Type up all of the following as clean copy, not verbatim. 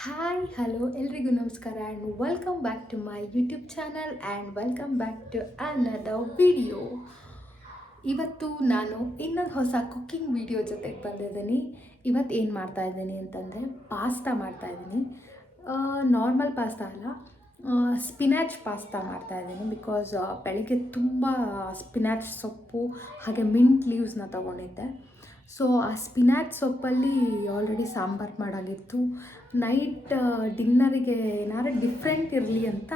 Hi hello ಎಲ್ರಿಗೂ ನಮಸ್ಕಾರ and welcome back to my YouTube channel and welcome back to another video. ಇವತ್ತು ನಾನು ಇನ್ನೊಂದು ಹೊಸ ಕುಕ್ಕಿಂಗ್ ವಿಡಿಯೋ ಜೊತೆಗೆ ಬಂದಿದ್ದೀನಿ. ಇವತ್ತು ಏನು ಮಾಡ್ತಾಯಿದ್ದೀನಿ ಅಂತಂದರೆ ಪಾಸ್ತಾ ಮಾಡ್ತಾಯಿದ್ದೀನಿ. ನಾರ್ಮಲ್ ಪಾಸ್ತಾ ಅಲ್ಲ, ಸ್ಪಿನಾಚ್ ಪಾಸ್ತಾ ಮಾಡ್ತಾಯಿದ್ದೀನಿ. ಬಿಕಾಸ್ ಬೆಳಗ್ಗೆ ತುಂಬ ಸ್ಪಿನಾಚ್ ಸೊಪ್ಪು ಹಾಗೆ ಮಿಂಟ್ ಲೀವ್ಸ್ನ ತೊಗೊಂಡಿದ್ದೆ. ಸೊ ಆ ಸ್ಪಿನಾಚ್ ಸೊಪ್ಪಲ್ಲಿ ಆಲ್ರೆಡಿ ಸಾಂಬಾರು ಮಾಡಾಗಿತ್ತು. ನೈಟ್ ಡಿನ್ನರಿಗೆ ಏನಾದ್ರು ಡಿಫ್ರೆಂಟ್ ಇರಲಿ ಅಂತ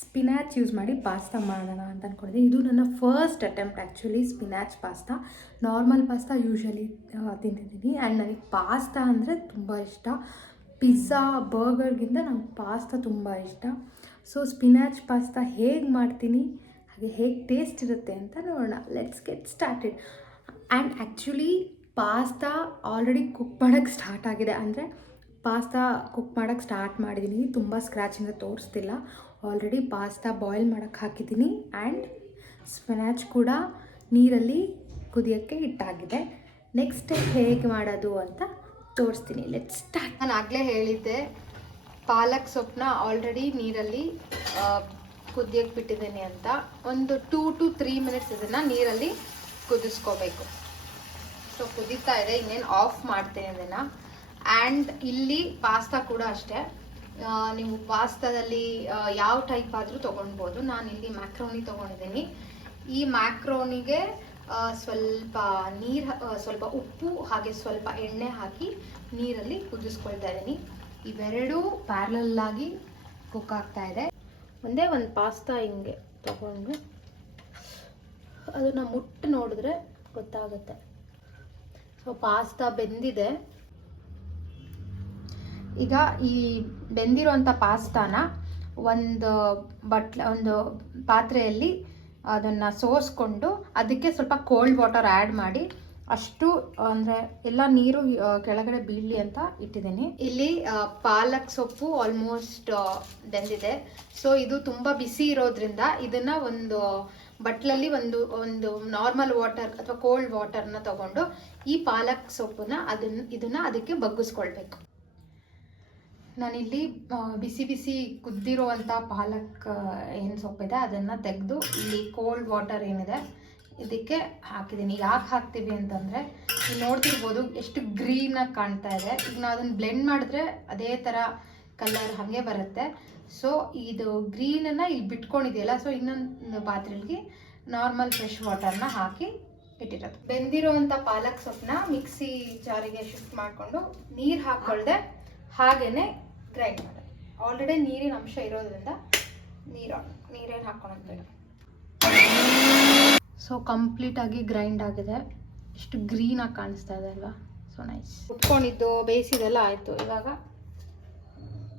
ಸ್ಪಿನಾಚ್ ಯೂಸ್ ಮಾಡಿ ಪಾಸ್ತಾ ಮಾಡೋಣ ಅಂತ ಅಂದ್ಕೊಂಡಿದ್ದೆ. ಇದು ನನ್ನ first attempt actually spinach pasta. Normal pasta usually ತಿಂತಿದ್ದೀನಿ ಆ್ಯಂಡ್ ನನಗೆ ಪಾಸ್ತಾ ಅಂದರೆ ತುಂಬ ಇಷ್ಟ. ಪಿಜ್ಜಾ ಬರ್ಗರ್ಗಿಂತ ನಂಗೆ ಪಾಸ್ತಾ ತುಂಬ ಇಷ್ಟ. ಸೊ ಸ್ಪಿನಾಚ್ ಪಾಸ್ತಾ ಹೇಗೆ ಮಾಡ್ತೀನಿ ಹಾಗೆ ಹೇಗೆ ಟೇಸ್ಟ್ ಇರುತ್ತೆ ಅಂತ ನೋಡೋಣ. Let's get started. And actually pasta already cook ಮಾಡೋಕ್ಕೆ ಸ್ಟಾರ್ಟ್ ಆಗಿದೆ. ಅಂದರೆ ಪಾಸ್ತಾ ಕುಕ್ ಮಾಡೋಕ್ಕೆ ಸ್ಟಾರ್ಟ್ ಮಾಡಿದ್ದೀನಿ. ತುಂಬ ಸ್ಕ್ರ್ಯಾಚಿಂದ ತೋರಿಸ್ತಿಲ್ಲ. ಆಲ್ರೆಡಿ ಪಾಸ್ತಾ ಬಾಯ್ಲ್ ಮಾಡೋಕ್ಕೆ ಹಾಕಿದ್ದೀನಿ ಆ್ಯಂಡ್ ಸ್ಪಿನಾಚ್ ಕೂಡ ನೀರಲ್ಲಿ ಕುದಿಯೋಕ್ಕೆ ಇಟ್ಟಾಗಿದೆ. ನೆಕ್ಸ್ಟ್ ಹೇಗೆ ಮಾಡೋದು ಅಂತ ತೋರಿಸ್ತೀನಿ. Let's start. ನಾನು ಆಗಲೇ ಹೇಳಿದ್ದೆ, ಪಾಲಕ್ ಸೊಪ್ಪನ್ನ ಆಲ್ರೆಡಿ ನೀರಲ್ಲಿ ಕುದಿಯೋಕ್ಕೆ ಬಿಟ್ಟಿದ್ದೀನಿ ಅಂತ. ಒಂದು 2 to 3 ಮಿನಿಟ್ಸ್ ಇದನ್ನು ನೀರಲ್ಲಿ ಕುದಿಸ್ಕೋಬೇಕು. ಸೊ ಕುದೀತಾ ಇದೆ, ಇನ್ನೇನು ಆಫ್ ಮಾಡ್ತೇನೆ ಅದನ್ನು. ಆ್ಯಂಡ್ ಇಲ್ಲಿ ಪಾಸ್ತಾ ಕೂಡ ಅಷ್ಟೇ, ನೀವು ಪಾಸ್ತಾದಲ್ಲಿ ಯಾವ ಟೈಪ್ ಆದರೂ ತೊಗೊಳ್ಬೋದು. ನಾನು ಇಲ್ಲಿ ಮ್ಯಾಕ್ರೋನಿ ತೊಗೊಂಡಿದ್ದೀನಿ. ಈ ಮ್ಯಾಕ್ರೋನಿಗೆ ಸ್ವಲ್ಪ ಸ್ವಲ್ಪ ಉಪ್ಪು ಹಾಗೆ ಸ್ವಲ್ಪ ಎಣ್ಣೆ ಹಾಕಿ ನೀರಲ್ಲಿ ಕುದಿಸ್ಕೊಳ್ತಾ ಇದ್ದೀನಿ. ಇವೆರಡೂ ಪ್ಯಾರಲಲ್ಲಾಗಿ ಕುಕ್ ಆಗ್ತಾ ಇದೆ. ಒಂದೇ ಒಂದು ಪಾಸ್ತಾ ಹಿಂಗೆ ತಗೊಂಡು ಅದನ್ನು ಮುಟ್ಟು ನೋಡಿದ್ರೆ ಗೊತ್ತಾಗುತ್ತೆ. ಸೊ ಪಾಸ್ತಾ ಬೆಂದಿದೆ. ಈಗ ಈ ಬೆಂದಿರೋಂಥ ಪಾಸ್ತಾನ ಒಂದು ಪಾತ್ರೆಯಲ್ಲಿ ಅದನ್ನು ಸೋಸ್ಕೊಂಡು ಅದಕ್ಕೆ ಸ್ವಲ್ಪ ಕೋಲ್ಡ್ ವಾಟರ್ ಆ್ಯಡ್ ಮಾಡಿ, ಅಷ್ಟು ಅಂದರೆ ಎಲ್ಲ ನೀರು ಕೆಳಗಡೆ ಬೀಳಲಿ ಅಂತ ಇಟ್ಟಿದ್ದೀನಿ. ಇಲ್ಲಿ ಪಾಲಕ್ ಸೊಪ್ಪು ಆಲ್ಮೋಸ್ಟ್ ಬೆಂದಿದೆ. ಸೊ ಇದು ತುಂಬ ಬಿಸಿ ಇರೋದ್ರಿಂದ ಇದನ್ನು ಒಂದು ಬಟ್ಲಲ್ಲಿ ಒಂದು ನಾರ್ಮಲ್ ವಾಟರ್ ಅಥವಾ ಕೋಲ್ಡ್ ವಾಟರ್ನ ತಗೊಂಡು ಈ ಪಾಲಕ್ ಸೊಪ್ಪನ್ನ ಇದನ್ನು ಅದಕ್ಕೆ ಬಗ್ಗಿಸ್ಕೊಳ್ಬೇಕು. ನಾನಿಲ್ಲಿ ಬಿಸಿ ಬಿಸಿ ಕುದ್ದಿರುವಂಥ ಪಾಲಕ್ ಏನು ಸೊಪ್ಪಿದೆ ಅದನ್ನು ತೆಗೆದು ಇಲ್ಲಿ ಕೋಲ್ಡ್ ವಾಟರ್ ಏನಿದೆ ಇದಕ್ಕೆ ಹಾಕಿದ್ದೀನಿ. ಯಾಕೆ ಹಾಕ್ತೀವಿ ಅಂತಂದರೆ, ನೀವು ನೋಡ್ತಿರ್ಬೋದು ಎಷ್ಟು ಗ್ರೀನಾಗಿ ಕಾಣ್ತಾ ಇದೆ. ಈಗ ನಾವು ಅದನ್ನು ಬ್ಲೆಂಡ್ ಮಾಡಿದ್ರೆ ಅದೇ ಥರ ಕಲರ್ ಹಾಗೆ ಬರುತ್ತೆ. ಸೊ ಇದು ಗ್ರೀನನ್ನು ಇಲ್ಲಿ ಬಿಟ್ಕೊಂಡಿದೆಯಲ್ಲ, ಸೊ ಇನ್ನೊಂದು ಪಾತ್ರೆಗೆ ನಾರ್ಮಲ್ ಫ್ರೆಶ್ ವಾಟರ್ನ ಹಾಕಿ ಇಟ್ಟಿರೋದು. ಬೆಂದಿರುವಂಥ ಪಾಲಕ್ ಸೊಪ್ಪನ್ನ ಮಿಕ್ಸಿ ಜಾರಿಗೆ ಶಿಫ್ಟ್ ಮಾಡಿಕೊಂಡು ನೀರು ಹಾಕ್ಕೊಳ್ದೆ ಹಾಗೇ ಗ್ರೈಂಡ್ ಮಾಡೋದು. ಆಲ್ರೆಡಿ ನೀರಿನ ಅಂಶ ಇರೋದ್ರಿಂದ ನೀರೇನು ಹಾಕ್ಕೊಳೋದು ಬೇಡ. ಸೊ ಕಂಪ್ಲೀಟಾಗಿ ಗ್ರೈಂಡ್ ಆಗಿದೆ. ಎಷ್ಟು ಗ್ರೀನಾಗಿ ಕಾಣಿಸ್ತಾ ಇದೆ ಅಲ್ವಾ? So nice. ಉಟ್ಕೊಂಡಿದ್ದು ಬೇಯಿಸಿದೆಲ್ಲ ಆಯಿತು. ಇವಾಗ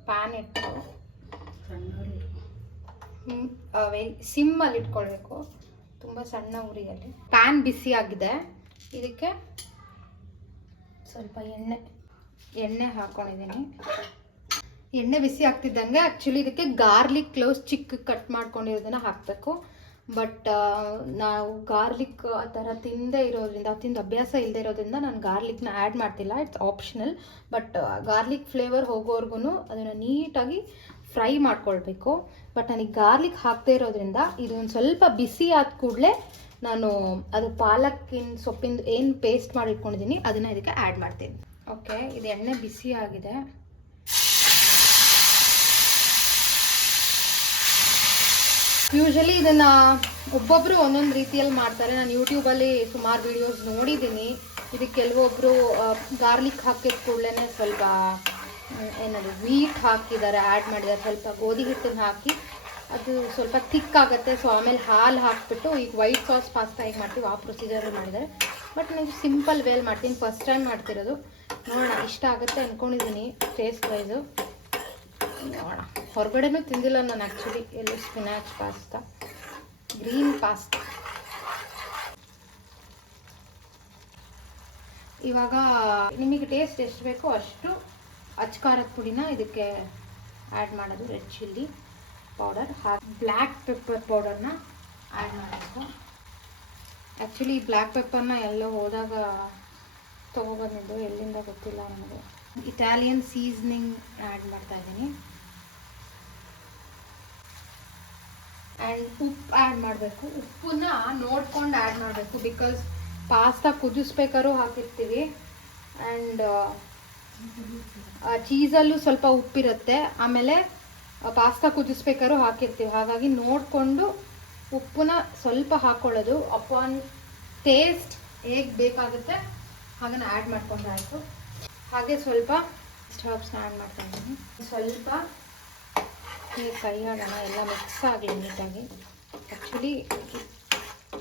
ಪ್ಯಾನ್ ಇಟ್ಟು ಸಿಮ್ಮಲ್ಲಿ ಇಟ್ಕೊಳ್ಬೇಕು, ತುಂಬ ಸಣ್ಣ ಉರಿಯಲ್ಲಿ. ಪ್ಯಾನ್ ಬಿಸಿ ಆಗಿದೆ, ಇದಕ್ಕೆ ಸ್ವಲ್ಪ ಎಣ್ಣೆ ಹಾಕ್ಕೊಂಡಿದ್ದೀನಿ. ಎಣ್ಣೆ ಬಿಸಿ ಆಗ್ತಿದ್ದಂಗೆ ಆ್ಯಕ್ಚುಲಿ ಇದಕ್ಕೆ ಗಾರ್ಲಿಕ್ ಕ್ಲೋವ್ಸ್ ಚಿಕ್ಕ ಕಟ್ ಮಾಡ್ಕೊಂಡಿರೋದನ್ನು ಹಾಕಬೇಕು. ಬಟ್ ನಾವು ಗಾರ್ಲಿಕ್ ಆ ಥರ ತಿಂದು ಅಭ್ಯಾಸ ಇಲ್ಲದೆ ಇರೋದ್ರಿಂದ ನಾನು ಗಾರ್ಲಿಕ್ನ ಆ್ಯಡ್ ಮಾಡ್ತಿಲ್ಲ. It's optional. But garlic flavour ಹೋಗೋವರೆಗೂ ಅದನ್ನು ನೀಟಾಗಿ ಫ್ರೈ ಮಾಡ್ಕೊಳ್ಬೇಕು. ಬಟ್ ನನಗೆ ಗಾರ್ಲಿಕ್ ಹಾಕದೇ ಇರೋದ್ರಿಂದ ಇದು ಒಂದು ಸ್ವಲ್ಪ ಬಿಸಿ ಆದ ಕೂಡಲೇ ನಾನು ಅದು ಪಾಲಕ್ಕಿನ ಸೊಪ್ಪಿಂದು ಏನು ಪೇಸ್ಟ್ ಮಾಡಿ ಇಟ್ಕೊಂಡಿದ್ದೀನಿ ಅದನ್ನು ಇದಕ್ಕೆ ಆ್ಯಡ್ ಮಾಡ್ತೀನಿ. ಓಕೆ, ಇದು ಎಣ್ಣೆ ಬಿಸಿ ಆಗಿದೆ. ಯೂಶಲಿ ಇದನ್ನು ಒಬ್ಬೊಬ್ಬರು ಒಂದೊಂದು ರೀತಿಯಲ್ಲಿ ಮಾಡ್ತಾರೆ. ನಾನು ಯೂಟ್ಯೂಬಲ್ಲಿ ಸುಮಾರು ವೀಡಿಯೋಸ್ ನೋಡಿದ್ದೀನಿ. ಇದಕ್ಕೆ ಕೆಲವೊಬ್ಬರು ಗಾರ್ಲಿಕ್ ಹಾಕಿದ ಕೂಡಲೇ ಸ್ವಲ್ಪ ಏನದು ವೀಟ್ ಹಾಕಿದ್ದಾರೆ, ಆ್ಯಡ್ ಮಾಡಿದ್ದಾರೆ. ಸ್ವಲ್ಪ ಗೋಧಿ ಹಿಟ್ಟನ್ನು ಹಾಕಿ ಅದು ಸ್ವಲ್ಪ ಥಿಕ್ ಆಗುತ್ತೆ. ಸೊ ಆಮೇಲೆ ಹಾಲು ಹಾಕಿಬಿಟ್ಟು ಈಗ ವೈಟ್ ಸಾಸ್ ಪಾಸ್ತಾ ಹೇಗೆ ಮಾಡ್ತೀವಿ ಆ ಪ್ರೊಸೀಜರ್ ಮಾಡಿದ್ದಾರೆ. ಬಟ್ ನಾನು ಸಿಂಪಲ್ ವೇಲ್ ಮಾಡ್ತೀನಿ, ಫಸ್ಟ್ ಟೈಮ್ ಮಾಡ್ತಿರೋದು. ನೋಡೋಣ, ಇಷ್ಟ ಆಗುತ್ತೆ ಅಂದ್ಕೊಂಡಿದ್ದೀನಿ ಟೇಸ್ಟ್ ವೈಸು. ನೋಡೋಣ. ಹೊರಗಡೆನೂ ತಿಂದಿಲ್ಲ ನಾನು ಆ್ಯಕ್ಚುಲಿ ಎಲ್ಲೂ ಸ್ಪಿನಾಚ್ ಪಾಸ್ತಾ, ಗ್ರೀನ್ ಪಾಸ್ತಾ. ಇವಾಗ ನಿಮಗೆ ಟೇಸ್ಟ್ ಎಷ್ಟು ಬೇಕೋ ಅಷ್ಟು ಅಚ್ಕಾರದ ಪುಡಿನ ಇದಕ್ಕೆ ಆ್ಯಡ್ ಮಾಡೋದು. ರೆಡ್ ಚಿಲ್ಲಿ ಪೌಡರ್ ಹಾಕಿ ಬ್ಲ್ಯಾಕ್ ಪೆಪ್ಪರ್ ಪೌಡರ್ನ ಆ್ಯಡ್ ಮಾಡಬೇಕು. ಆ್ಯಕ್ಚುಲಿ ಬ್ಲ್ಯಾಕ್ ಪೆಪ್ಪರ್ನ ಎಲ್ಲೋ ಹೋದಾಗ ತೊಗೊಬಂದಿದ್ದು ಎಲ್ಲಿಂದ ಗೊತ್ತಿಲ್ಲ ನನಗೆ. ಇಟಾಲಿಯನ್ ಸೀಸ್ನಿಂಗ್ ಆ್ಯಡ್ ಮಾಡ್ತಾ ಇದ್ದೀನಿ. ಆ್ಯಂಡ್ ಉಪ್ಪು ಆ್ಯಡ್ ಮಾಡಬೇಕು. ಉಪ್ಪನ್ನ ನೋಡ್ಕೊಂಡು ಆ್ಯಡ್ ಮಾಡಬೇಕು, ಬಿಕಾಸ್ ಪಾಸ್ತಾ ಕುದಿಸ್ಬೇಕಾದ್ರೂ ಹಾಕಿರ್ತೀವಿ. ಆ್ಯಂಡ್ ಚೀಸಲ್ಲೂ ಸ್ವಲ್ಪ ಉಪ್ಪಿರುತ್ತೆ, ಆಮೇಲೆ ಪಾಸ್ತಾ ಕುದಿಸ್ಬೇಕಾದ್ರೂ ಹಾಕಿರ್ತೀವಿ. ಹಾಗಾಗಿ ನೋಡಿಕೊಂಡು ಉಪ್ಪನ್ನ ಸ್ವಲ್ಪ ಹಾಕ್ಕೊಳ್ಳೋದು. ಅಪಾನ್ ಟೇಸ್ಟ್ ಹೇಗೆ ಬೇಕಾಗುತ್ತೆ ಹಾಗನ್ನು ಆ್ಯಡ್ ಮಾಡ್ಕೊಂಡ್ರೆ ಆಯಿತು. ಹಾಗೆ ಸ್ವಲ್ಪ ಹರ್ಬ್ಸ್ನ ಆ್ಯಡ್ ಮಾಡ್ತಾ ಇದ್ದೀನಿ. ಸ್ವಲ್ಪ ಹೀಗೆ ಕೈ ಆಡೋಣ, ಎಲ್ಲ ಮಿಕ್ಸ್ ಆಗಲಿ ನೀಟಾಗಿ. ಆ್ಯಕ್ಚುಲಿ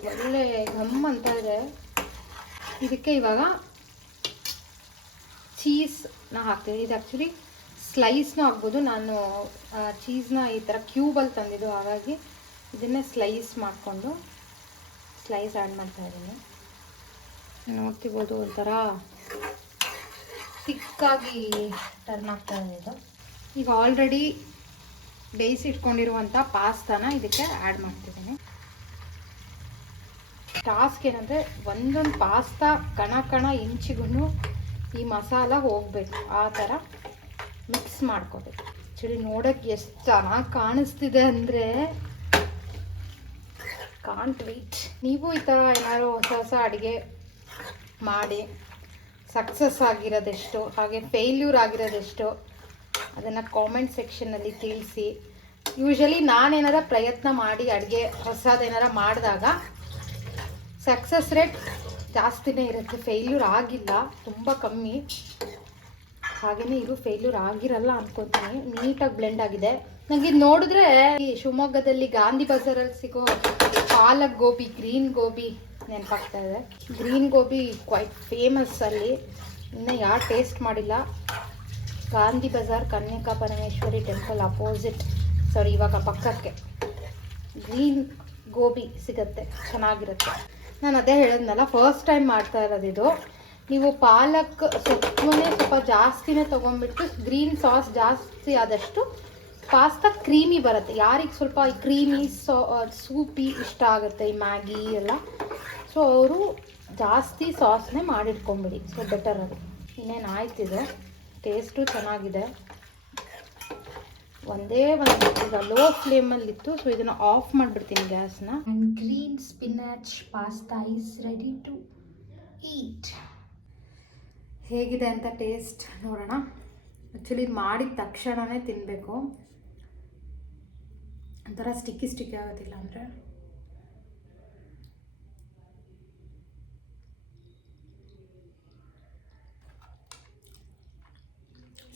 ಒಳ್ಳೆ ಘಮ್ ಅಂತ ಇದೆ. ಇದಕ್ಕೆ ಇವಾಗ ಚೀಸ್ನ ಹಾಕ್ತೀನಿ. ಇದು ಆ್ಯಕ್ಚುಲಿ ಸ್ಲೈಸ್ನೂ ಆಗ್ಬೋದು. ನಾನು ಚೀಸ್ನ ಈ ಥರ ಕ್ಯೂಬಲ್ಲಿ ತಂದಿದ್ದು, ಹಾಗಾಗಿ ಇದನ್ನೇ ಸ್ಲೈಸ್ ಮಾಡಿಕೊಂಡು ಸ್ಲೈಸ್ ಆ್ಯಡ್ ಮಾಡ್ತಾ ಇದ್ದೀನಿ. ನೋಡ್ತಿರ್ಬೋದು ಒಂಥರ ತಿಕ್ಕಾಗಿ ಟರ್ನ್ ಆಗ್ತಾ ಇದೆ ಇದು. ಈಗ ಆಲ್ರೆಡಿ ಬೇಯಿಸಿಟ್ಕೊಂಡಿರುವಂಥ ಪಾಸ್ತಾನ ಇದಕ್ಕೆ ಆ್ಯಡ್ ಮಾಡ್ತಿದ್ದೀನಿ. ಟಾಸ್ಕ್ ಏನಂದರೆ ಒಂದೊಂದು ಪಾಸ್ತಾ ಕಣ ಇಂಚಿಗೂ ಈ ಮಸಾಲ ಹೋಗಬೇಕು, ಆ ಥರ ಮಿಕ್ಸ್ ಮಾಡ್ಕೋಬೇಕು. ಆ್ಯಕ್ಚುಲಿ ನೋಡೋಕ್ಕೆ ಎಷ್ಟು ಚೆನ್ನಾಗಿ ಕಾಣಿಸ್ತಿದೆ ಅಂದರೆ ಕಾಂಟ್ ವೇಟ್. ನೀವು ಈ ಥರ ಏನಾದ್ರು ಹೊಸ ಅಡುಗೆ ಮಾಡಿ ಸಕ್ಸಸ್ ಆಗಿರೋದೆಷ್ಟು, ಹಾಗೆ ಫೇಲ್ಯೂರ್ ಆಗಿರೋದೆಷ್ಟು ಅದನ್ನು ಕಾಮೆಂಟ್ ಸೆಕ್ಷನ್ನಲ್ಲಿ ತಿಳಿಸಿ. ಯೂಶ್ವಲಿ ನಾನೇನಾರ ಪ್ರಯತ್ನ ಮಾಡಿ ಅಡುಗೆ ಹೊಸದೇನಾರ ಮಾಡಿದಾಗ ಸಕ್ಸಸ್ ರೇಟ್ ಜಾಸ್ತಿನೇ ಇರುತ್ತೆ, ಫೇಲ್ಯೂರ್ ಆಗಿಲ್ಲ, ತುಂಬ ಕಮ್ಮಿ. ಹಾಗೆಯೇ ಇದು ಫೇಲ್ಯೂರ್ ಆಗಿರಲ್ಲ ಅನ್ಕೊತೀನಿ. ನೀಟಾಗಿ ಬ್ಲೆಂಡ್ ಆಗಿದೆ. ನನಗೆ ಇದು ನೋಡಿದ್ರೆ ಈ ಶಿವಮೊಗ್ಗದಲ್ಲಿ ಗಾಂಧಿ ಬಜಾರಲ್ಲಿ ಸಿಗೋ ಪಾಲಕ್ ಗೋಬಿ, ಗ್ರೀನ್ ಗೋಬಿ ನೆನಪಾಗ್ತಾ ಇದೆ. ಗ್ರೀನ್ ಗೋಬಿ ಕ್ವೈಟ್ ಫೇಮಸ್ ಅಲ್ಲಿ, ಇನ್ನೂ ಯಾರು ಟೇಸ್ಟ್ ಮಾಡಿಲ್ಲ. ಗಾಂಧಿ ಬಜಾರ್ ಕನ್ಯಕಾ ಪರಮೇಶ್ವರಿ ಟೆಂಪಲ್ ಅಪೋಸಿಟ್, ಸಾರಿ ಇವಾಗ ಪಕ್ಕಕ್ಕೆ ಗ್ರೀನ್ ಗೋಬಿ ಸಿಗುತ್ತೆ, ಚೆನ್ನಾಗಿರುತ್ತೆ. ನಾನು ಅದೇ ಹೇಳಿದ್ನಲ್ಲ, ಫಸ್ಟ್ ಟೈಮ್ ಮಾಡ್ತಾ ಇರೋದು ಇದು. ನೀವು ಪಾಲಕ್ ಸೊಪ್ಪನ್ನೇ ಸ್ವಲ್ಪ ಜಾಸ್ತಿನೇ ತೊಗೊಂಡ್ಬಿಟ್ಟು ಗ್ರೀನ್ ಸಾಸ್ ಜಾಸ್ತಿ ಆದಷ್ಟು ಪಾಸ್ತಾ ಕ್ರೀಮಿ ಬರುತ್ತೆ. ಯಾರಿಗೆ ಸ್ವಲ್ಪ ಕ್ರೀಮಿ ಸೂಪಿ ಇಷ್ಟ ಆಗುತ್ತೆ, ಈ ಮ್ಯಾಗಿ ಎಲ್ಲ, ಸೊ ಅವರು ಜಾಸ್ತಿ ಸಾಸ್ನೇ ಮಾಡಿಟ್ಕೊಂಬಿಡಿ, ಸೊ ಬೆಟರ್ ಅದು. ಇನ್ನೇನು ಆಯ್ತಿದೆ, ಟೇಸ್ಟು ಚೆನ್ನಾಗಿದೆ. ಒಂದೇ ಒಂದು ಈಗ ಲೋ ಫ್ಲೇಮಲ್ಲಿತ್ತು, ಸೊ ಇದನ್ನು ಆಫ್ ಮಾಡಿಬಿಡ್ತೀನಿ ಗ್ಯಾಸ್ನ. And green spinach pasta is ready to eat. ಹೇಗಿದೆ ಅಂತ ಟೇಸ್ಟ್ ನೋಡೋಣ. ಆ್ಯಕ್ಚುಲಿ ಮಾಡಿದ ತಕ್ಷಣವೇ ತಿನ್ನಬೇಕು, ಒಂಥರ ಸ್ಟಿಕ್ಕಿ ಆಗೋದಿಲ್ಲ ಅಂದರೆ.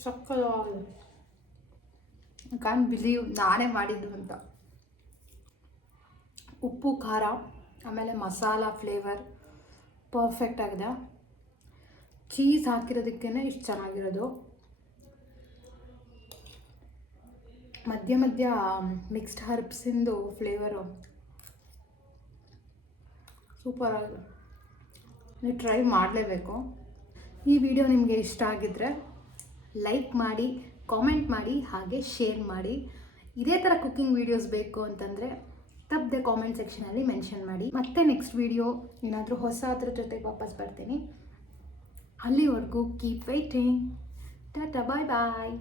ಸಕ್ಕಲ ಕಾನ್ ಬಿಲೀವ್ ನಾನೇ ಮಾಡಿದ್ದು ಅಂತ. ಉಪ್ಪು ಖಾರ ಆಮೇಲೆ ಮಸಾಲ ಫ್ಲೇವರ್ ಪರ್ಫೆಕ್ಟ್ ಆಗಿದೆ. ಚೀಸ್ ಹಾಕಿರೋದಕ್ಕೇ ಇಷ್ಟು ಚೆನ್ನಾಗಿರೋದು. ಮಧ್ಯ ಮಿಕ್ಸ್ಡ್ ಹರ್ಬ್ಸಿಂದು ಫ್ಲೇವರು ಸೂಪರ್ ಆಗಿದೆ. ನೀವು ಟ್ರೈ ಮಾಡಲೇಬೇಕು. ಈ ವಿಡಿಯೋ ನಿಮಗೆ ಇಷ್ಟ ಆಗಿದ್ದರೆ ಲೈಕ್ ಮಾಡಿ, ಕಾಮೆಂಟ್ ಮಾಡಿ, ಹಾಗೆ ಶೇರ್ ಮಾಡಿ. ಇದೇ ಥರ ಕುಕ್ಕಿಂಗ್ ವೀಡಿಯೋಸ್ ಬೇಕು ಅಂತಂದರೆ ತಪ್ಪದೆ ಕಾಮೆಂಟ್ ಸೆಕ್ಷನಲ್ಲಿ ಮೆನ್ಷನ್ ಮಾಡಿ. ಮತ್ತೆ ನೆಕ್ಸ್ಟ್ ವಿಡಿಯೋ ಏನಾದರೂ ಹೊಸದ್ರ ಜೊತೆಗೆ ವಾಪಸ್ ಬರ್ತೀನಿ. ಅಲ್ಲಿವರೆಗೂ ಕೀಪ್ ವೈಟಿಂಗ್. ಟಾಟಾ, ಬಾಯ್ ಬಾಯ್.